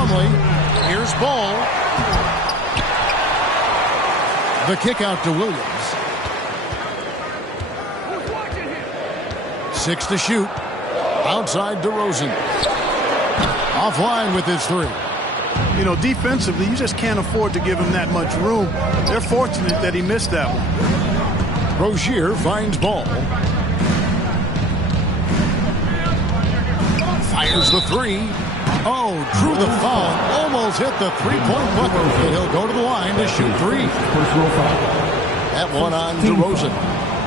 Plumlee. Here's Ball. The kick out to Williams. 6 to shoot. Outside DeRozan. Offline with his 3. You know, defensively, you just can't afford to give him that much room. They're fortunate that he missed that one. Rozier finds Ball. Fires the 3. Oh, drew the foul. Almost hit the three-point bucket. And he'll go to the line to shoot 3. That one on DeRozan.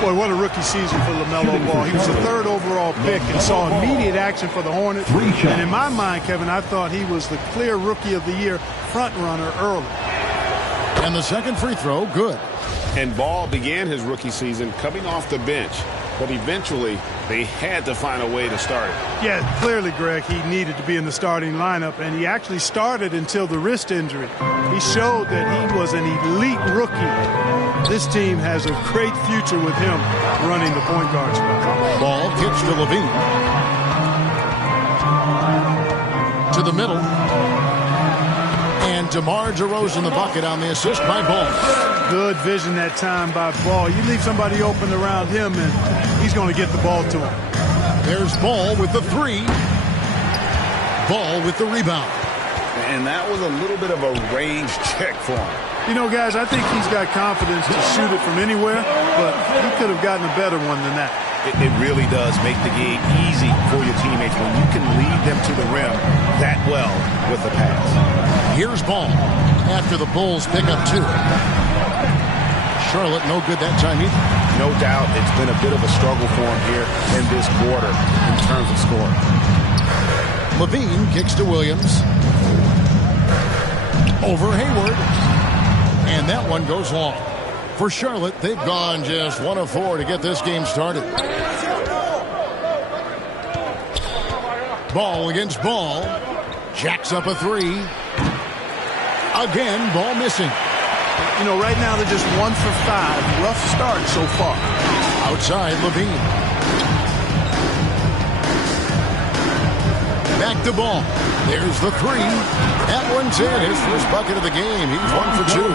Boy, what a rookie season for LaMelo Ball. He was the 3rd overall pick and saw immediate action for the Hornets. And in my mind, Kevin, I thought he was the clear Rookie of the Year front runner early. And the second free throw, good. And Ball began his rookie season coming off the bench. But eventually, they had to find a way to start it. Yeah, clearly, Greg, he needed to be in the starting lineup. And he actually started until the wrist injury. He showed that he was an elite rookie. This team has a great future with him running the point guard spot. Ball kicks to Levine. To the middle. And DeMar DeRozan the bucket on the assist by Ball. Good vision that time by Ball. You leave somebody open around him and he's going to get the ball to him. There's Ball with the 3. Ball with the rebound. And that was a little bit of a range check for him. You know, guys, I think he's got confidence to shoot it from anywhere, but he could have gotten a better one than that. It really does make the game easy for your teammates when you can lead them to the rim that well with the pass. Here's Ball after the Bulls pick up 2. Charlotte no good that time either. No doubt it's been a bit of a struggle for him here in this quarter in terms of scoring. Levine kicks to Williams. Over Hayward. And that one goes long. For Charlotte, they've gone just 1 of 4 to get this game started. Ball against Ball. Jacks up a 3. Again, Ball missing. You know, right now they're just 1 for 5. Rough start so far. Outside, Levine. Back to Ball. There's the 3. That one's in. His first bucket of the game. He's 1 for 2. You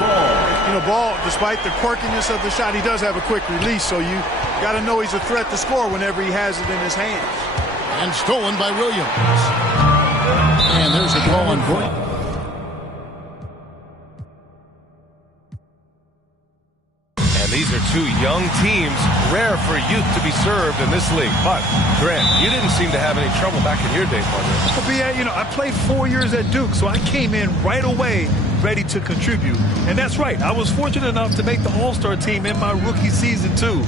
know, Ball, despite the quirkiness of the shot, he does have a quick release, so you got to know he's a threat to score whenever he has it in his hands. And stolen by Williams. And there's a call on Gordon. These are 2 young teams, rare for youth to be served in this league. But, Grant, you didn't seem to have any trouble back in your day, partner. Well, B.A., you know, I played 4 years at Duke, so I came in right away ready to contribute. And that's right. I was fortunate enough to make the All-Star team in my rookie season, too.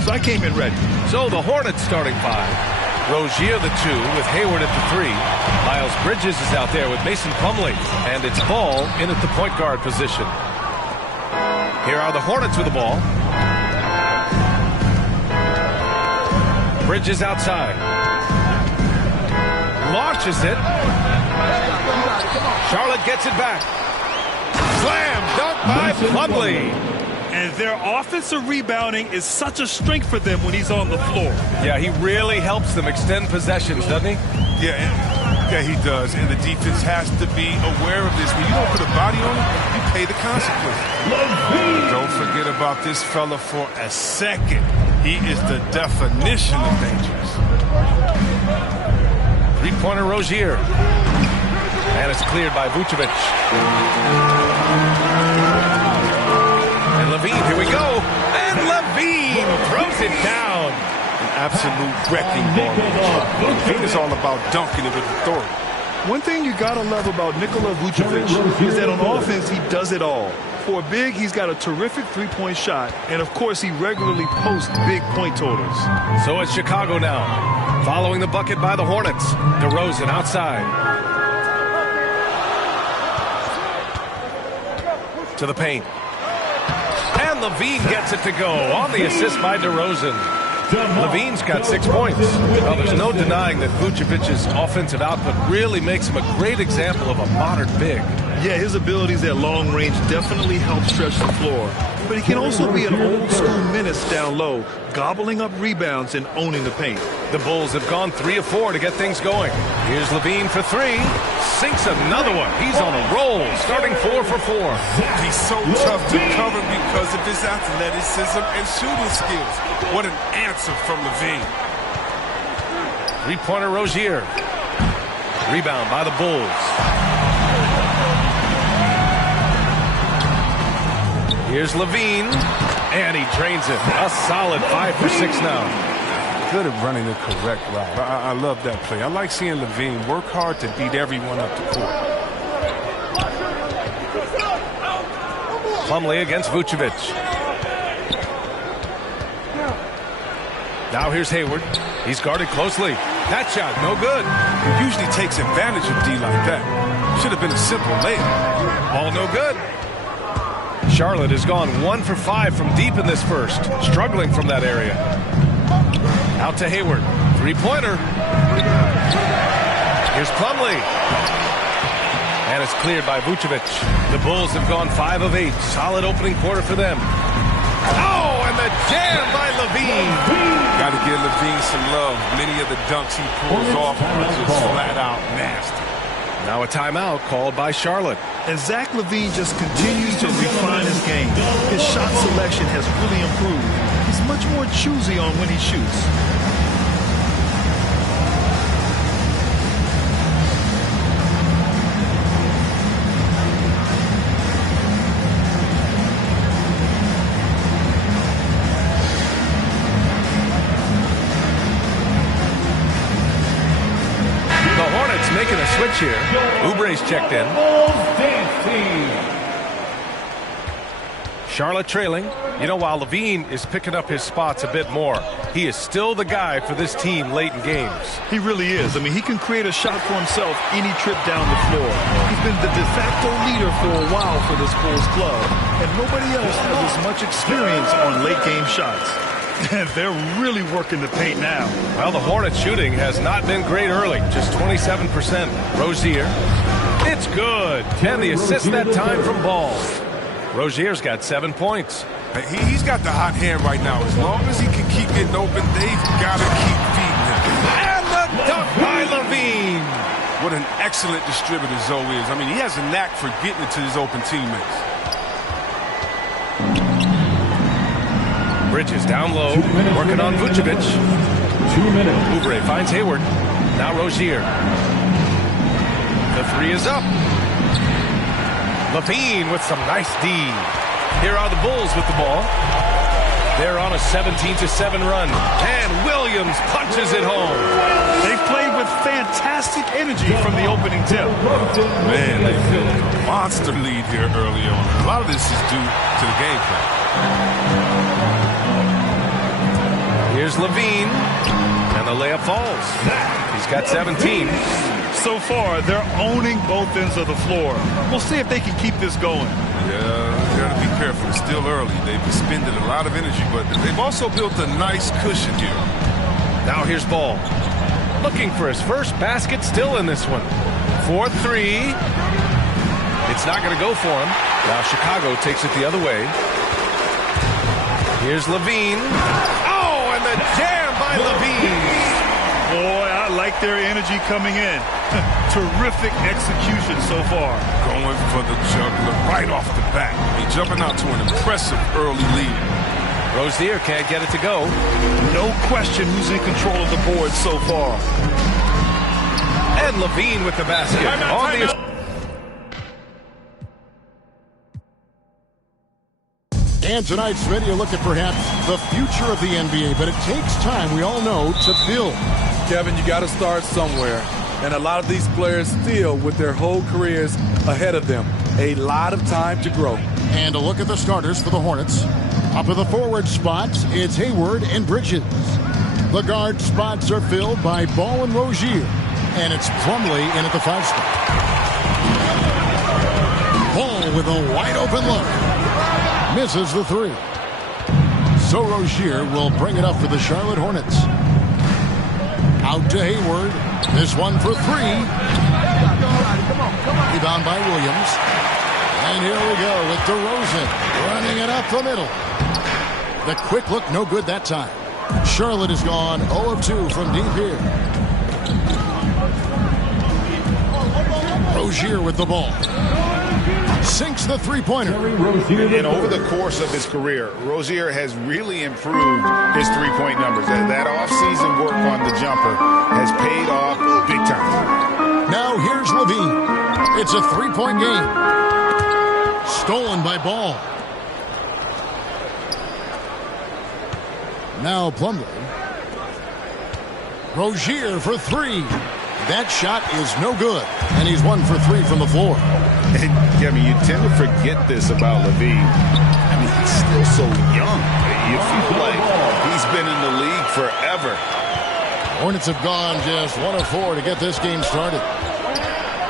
So I came in ready. So the Hornets starting 5. Rozier the 2 with Hayward at the 3. Miles Bridges is out there with Mason Plumlee. And it's Ball in at the point guard position. Here are the Hornets with the ball. Bridges outside. Launches it. Charlotte gets it back. Slam dunk by Plumlee. And their offensive rebounding is such a strength for them when he's on the floor. Yeah, he really helps them extend possessions, doesn't he? Yeah, he does. And the defense has to be aware of this. When you don't put a body on it, you pay the consequences. Don't forget about this fella for a second. He is the definition of dangerous. Three-pointer Rozier. And it's cleared by Vucevic. And Levine, here we go. And Levine throws it down. An absolute wrecking ball. Levine is all about dunking it with authority. One thing you got to love about Nikola Vucevic is that on offense, he does it all. For a big, he's got a terrific three-point shot. And, of course, he regularly posts big point totals. So it's Chicago now. Following the bucket by the Hornets. DeRozan outside. To the paint. And Levine gets it to go on the assist by DeRozan. Levine's got 6 points. Well, there's no denying that Vucevic's offensive output really makes him a great example of a modern big. Yeah, his abilities at long range definitely help stretch the floor. But he can also be an old-school menace down low, gobbling up rebounds and owning the paint. The Bulls have gone 3 of 4 to get things going. Here's Levine for 3. Sinks another one. He's on a roll, starting 4 for 4. He's so tough to cover because of his athleticism and shooting skills. What an answer from Levine. Three-pointer Rozier. Rebound by the Bulls. Here's Levine, and he drains it. A solid 5 for 6 now. Good at running the correct route. I love that play. I like seeing Levine work hard to beat everyone up the court. Plumlee against Vucevic. Now here's Hayward. He's guarded closely. That shot, no good. He usually takes advantage of D like that. Should have been a simple layup. All no good. Charlotte has gone 1 for 5 from deep in this first, struggling from that area. Out to Hayward. Three-pointer. Here's Plumlee. And it's cleared by Vucevic. The Bulls have gone 5 of 8. Solid opening quarter for them. Oh, and the jam by Levine. Got to give Levine some love. Many of the dunks he pulls off are just flat out nasty. Now a timeout called by Charlotte. And Zach LaVine just continues to refine his game. His shot selection has really improved. He's much more choosy on when he shoots. Making a switch here. Oubre's checked in. Charlotte trailing. You know, while Levine is picking up his spots a bit more, he is still the guy for this team late in games. He really is. I mean, he can create a shot for himself any trip down the floor. He's been the de facto leader for a while for this Bulls club, and nobody else has as much experience on late game shots. And they're really working the paint now. Well, the Hornets shooting has not been great early, just 27%. Rozier, it's good. And the assist that time from Ball. Rozier's got 7 points. He's got the hot hand right now. As long as he can keep getting open, they've got to keep feeding him. And the dunk by Levine. What an excellent distributor Zoe is. I mean, he has a knack for getting it to his open teammates. Bridges down low, working on Vucevic. 2 minutes. Oubre finds Hayward. Now Rozier. The three is up. Levine with some nice D. Here are the Bulls with the ball. They're on a 17-7 run. And Williams punches it home. They've played with fantastic energy from the opening tip. Man, they feel a monster lead here early on. A lot of this is due to the game plan. Here's Levine, and the layup falls. He's got 17. So far, they're owning both ends of the floor. We'll see if they can keep this going. Yeah, got to be careful. It's still early. They've expended a lot of energy, but they've also built a nice cushion here. Now here's Ball. Looking for his first basket, still in this one. 4-3. It's not going to go for him. Now Chicago takes it the other way. Here's Levine. The jam by Levine. Boy, I like their energy coming in. Terrific execution so far. Going for the juggler right off the bat. He's jumping out to an impressive early lead. Rozier can't get it to go. No question who's in control of the board so far. And Levine with the basket. And tonight's video look at perhaps the future of the NBA, but it takes time, we all know, to build. Kevin, you got to start somewhere. And a lot of these players still with their whole careers ahead of them. A lot of time to grow. And a look at the starters for the Hornets. Up at the forward spots, it's Hayward and Bridges. The guard spots are filled by Ball and Rozier. And it's Plumlee in at the 5 spot. Ball with a wide open look. Misses the 3. So Rozier will bring it up for the Charlotte Hornets. Out to Hayward. This one for 3. He Rebound by Williams. And here we go with DeRozan running it up the middle. The quick look, no good that time. Charlotte has gone 0 of 2 from deep here. Rozier with the ball. Sinks the three-pointer. And over the course of his career, Rozier has really improved his three-point numbers. That off-season work on the jumper has paid off big time. Now here's Levine. It's a three-point game. Stolen by Ball. Now Plumlee. Rozier for three. That shot is no good. And he's 1 for 3 from the floor. And, I mean, you tend to forget this about Levine. I mean, he's still so young. You feel like he's been in the league forever. Hornets have gone just 1 of 4 to get this game started.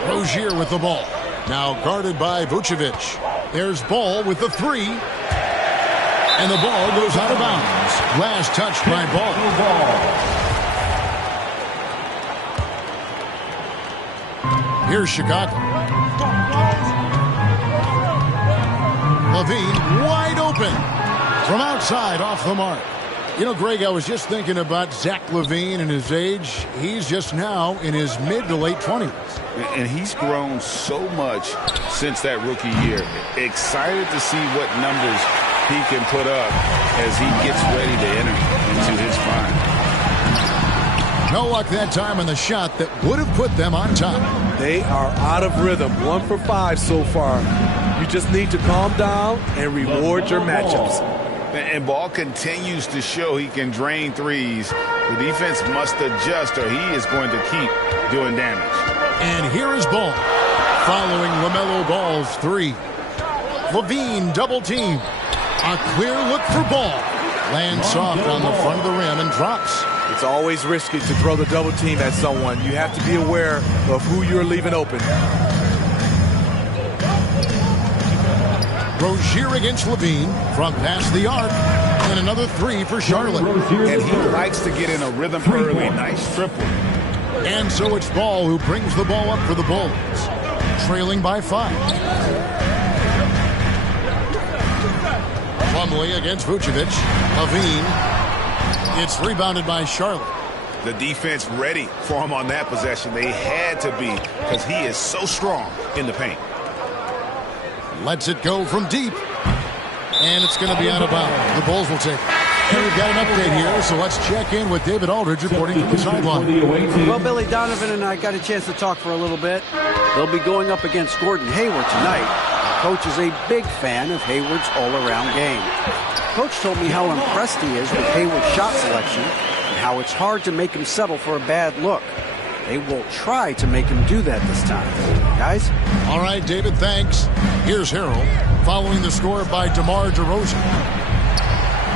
Rozier with the ball. Now guarded by Vucevic. There's Ball with the three. And the ball goes out of bounds. Last touched by Ball. Here's Chicago. Levine wide open from outside off the mark. You know, Greg, I was just thinking about Zach LaVine and his age. He's just now in his mid to late 20s. And he's grown so much since that rookie year. Excited to see what numbers he can put up as he gets ready to enter into his prime. No luck that time on the shot that would have put them on top. They are out of rhythm. 1 for 5 so far. You just need to calm down and reward your matchups. And Ball continues to show he can drain threes. The defense must adjust or he is going to keep doing damage. And here is Ball following LaMelo Ball's three. Levine double team. A clear look for Ball. Lands soft on the front of the rim and drops. It's always risky to throw the double team at someone. You have to be aware of who you're leaving open. Rozier against Levine from past the arc. And another three for Charlotte. And he likes to get in a rhythm early. Nice triple. And so it's Ball who brings the ball up for the Bulls. Trailing by 5. Plumlee against Vucevic. Levine. It's rebounded by Charlotte. The defense ready for him on that possession. They had to be because he is so strong in the paint. Lets it go from deep. And it's going to be out of bounds. The Bulls will take it. And we've got an update here, so let's check in with David Aldridge reporting to the sideline. Well, Billy Donovan and I got a chance to talk for a little bit. They'll be going up against Gordon Hayward tonight. Coach is a big fan of Hayward's all-around game. Coach told me how impressed he is with Hayward's shot selection and how it's hard to make him settle for a bad look. They will try to make him do that this time. Guys? All right, David, thanks. Here's Harrell following the score by DeMar DeRozan.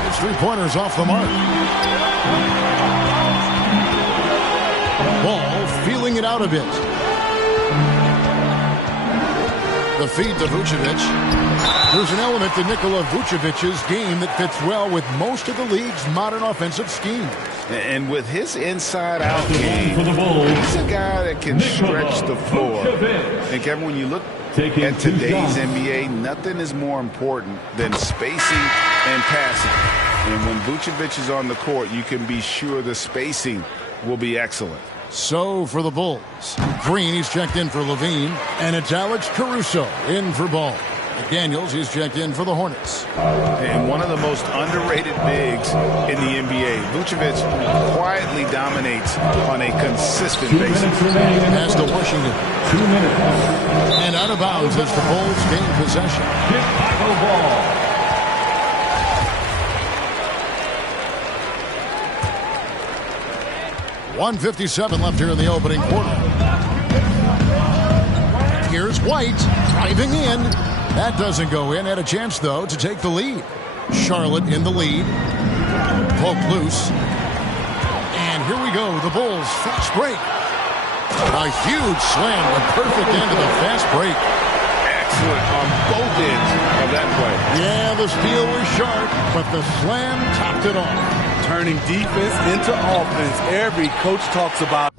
His three-pointers off the mark. Ball feeling it out a bit. The feed to Vucevic. There's an element to Nikola Vucevic's game that fits well with most of the league's modern offensive schemes. And with his inside-out game, he's a guy that can stretch the floor. And Kevin, when you look at today's NBA, nothing is more important than spacing and passing. And when Vucevic is on the court, you can be sure the spacing will be excellent. So for the Bulls, Green, he's checked in for Levine, and it's Alex Caruso in for Ball. McDaniels, he's checked in for the Hornets. And one of the most underrated bigs in the NBA. Vucevic quietly dominates on a consistent basis. Pass to Washington. 2 minutes. And out of bounds as the Bulls gain possession. Chicago ball. .157 left here in the opening quarter. Here's White driving in. That doesn't go in. Had a chance, though, to take the lead. Charlotte in the lead. Poke loose. And here we go. The Bulls fast break. A huge slam. The perfect end of the fast break. Excellent on both ends of that play. Yeah, the steal was sharp, but the slam topped it off. Turning defense into offense. Every coach talks about